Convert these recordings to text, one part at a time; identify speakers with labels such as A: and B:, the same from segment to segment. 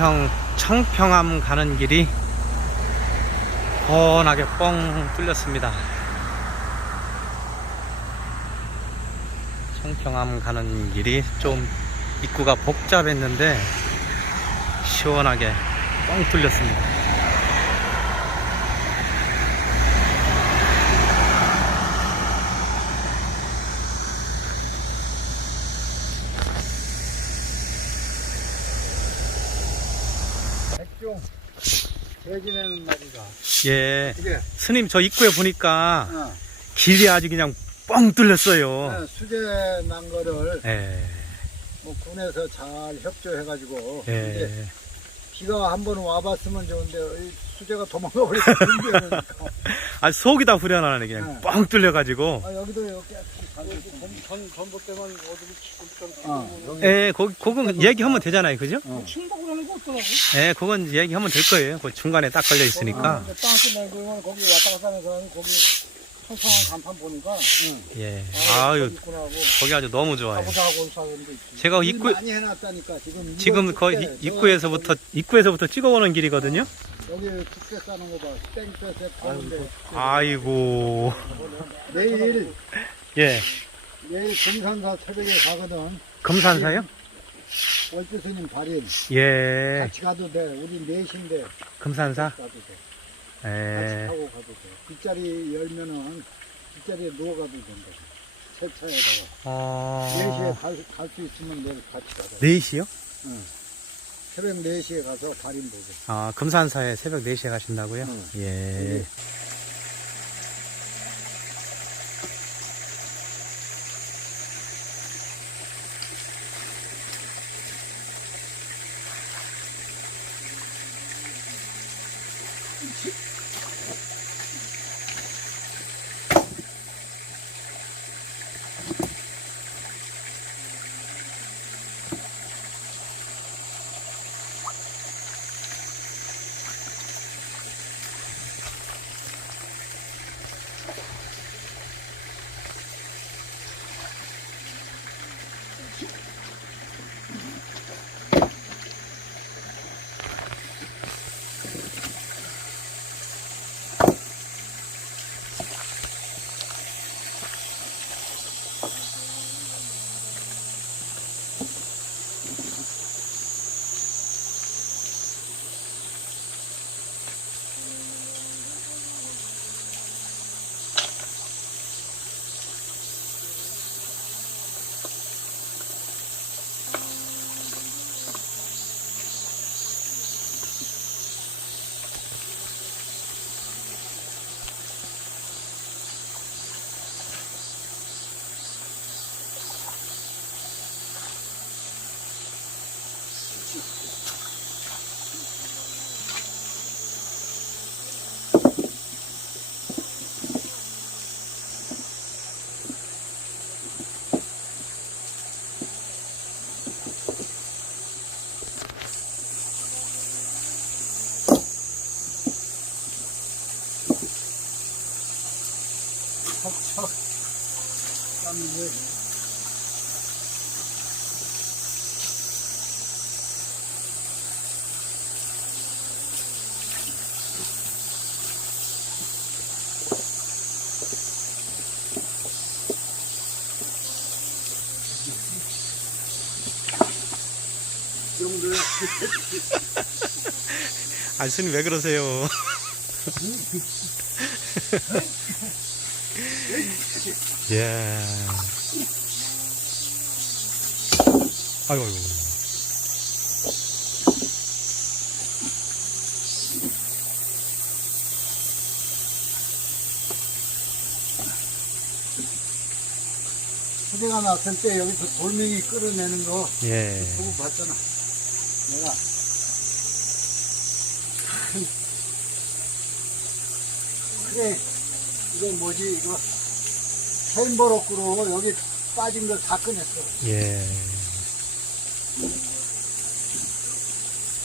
A: 가평 청평암 가는 길이 훤하게 뻥 뚫렸습니다. 청평암 가는 길이 좀 입구가 복잡했는데 시원하게 뻥 뚫렸습니다.
B: 백종 대지내는 날이다.
A: 예.
B: 이게
A: 스님 저 입구에 보니까
B: 어,
A: 길이 아주 그냥 뻥 뚫렸어요.
B: 어, 수제 난 거를
A: 예.
B: 뭐 군에서 잘 협조해가지고
A: 예.
B: 이제 비가 한 번 와봤으면 좋은데 이 수제가 도망가 버렸는데
A: 아 속이 다 후련하네 그냥
B: 네.
A: 뻥 뚫려가지고.
B: 아, 여기도 이렇게 전 전봇 때만 어디로 치고 어, 여기
A: 예, 거기 그건 얘기하면 되잖아요, 그죠?
B: 어.
C: 충북으로는 거 없더라고.
A: 예, 그건 얘기하면 될 거예요. 그 중간에 딱 걸려 있으니까.
B: 땅 끝나고 거기 왔다 갔다 하는 사람이 거기 청평한 간판 보니까 응.
A: 예.
B: 아,
A: 아유,
B: 있구나 하고
A: 거기 아주 너무 좋아요.
B: 가보자 하고 온 사람도 있지.
A: 제가
B: 일
A: 입구
B: 많이 해놨다니까 지금
A: 지금 거의 이- 입구에서부터 입구에서부터 찍어오는 길이거든요.
B: 여기 축제 싸는 거 봐. 땡볕에 파는데
A: 아이고.
B: 내일
A: 예.
B: 내일 금산사 새벽에 가거든.
A: 금산사요?
B: 월주 스님 발인
A: 예.
B: 같이 가도 돼. 우리 넷인데
A: 금산사.
B: 가도 돼. 같이
A: 예.
B: 타고 가도 돼. 뒷자리 열면은 뒷자리에 누워 가도 된다. 새 차에다가
A: 어.
B: 4시에 갈 수 있으면 내일 같이 가자.
A: 4시요?
B: 새벽 4시에 가서 발인 보고.
A: 아, 금산사에 새벽 4시에 가신다고요?
B: 응.
A: 예.
B: 척척. 땀이 정도야.
A: 아, 스님 왜 그러세요? 예. 아이고, 아이고.
B: 수대가 났을 때 여기서 돌멩이 끌어내는 거
A: 예.
B: 보고 봤잖아. 내가. 참. 그래. 이거 뭐지, 이거. 햄버럭으로 여기 빠진 걸 다 꺼냈어.
A: 예.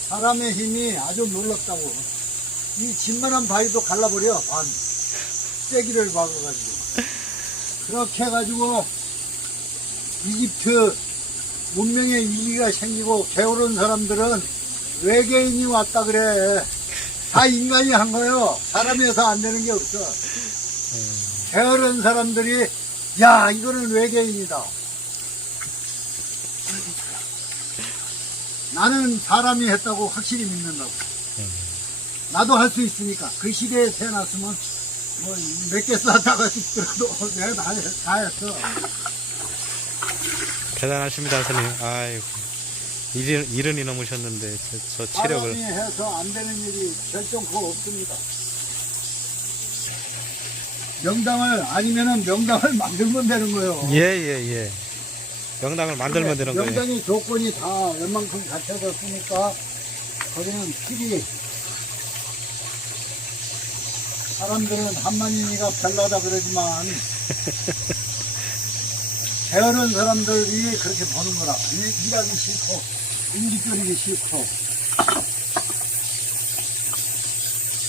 B: 사람의 힘이 아주 놀랍다고. 이 진만한 바위도 갈라버려, 반. 쐐기를 박아가지고. 그렇게 해가지고, 이집트 문명의 위기가 생기고, 게으른 사람들은 외계인이 왔다 그래. 다 인간이 한 거요. 사람이 해서 안 되는 게 없어. 게으른 사람들이, 야, 이거는 외계인이다. 나는 사람이 했다고 확실히 믿는다고. 나도 할 수 있으니까. 그 시대에 태어났으면, 뭐, 몇개 쌌다가 죽더라도 내가 다, 했- 다 했어.
A: 대단하십니다, 선생님. 아이고. 이른, 이른이 넘으셨는데, 저, 저 체력을.
B: 사람이 해서 안 되는 일이 결정코 없습니다. 명당을 아니면은 명당을 만들면 되는 거예요.
A: 예, 예, 예. 명당을 만들면 되는 거예요.
B: 명당의 조건이 다 웬만큼 갖춰졌으니까 거기는 필히 사람들은 한만인이가 별나다 그러지만 게으른 사람들이 그렇게 보는 거라 일- 일하기 싫고 인기거리기 싫고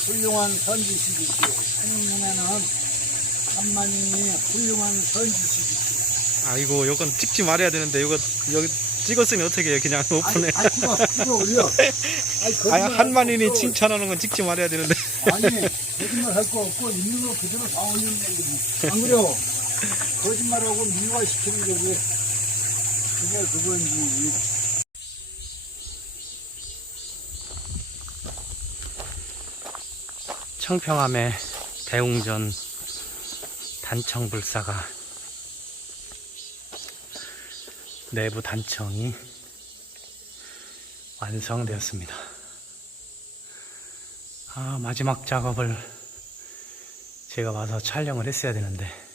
B: 훌륭한 선지식이 있고 하느님에는 한만인이 훌륭한 선지식이 있고
A: 아이고, 요건 찍지 말아야 되는데, 요거, 여기 찍었으면 어떻게 해요? 그냥 오픈해.
B: 아, 찍어, 찍어 올려. 아니,
A: 아, 한만인이 칭찬하는 건 찍지 말아야 되는데.
B: 아니, 거짓말 할 거 없고, 있는 거 그대로 다 올리는 거지. 안 그래요? 거짓말하고 미화시키는 게 그게, 그게 그건지.
A: 청평함의 대웅전 단청불사가 내부 단청이 완성되었습니다. 아, 마지막 작업을 제가 와서 촬영을 했어야 되는데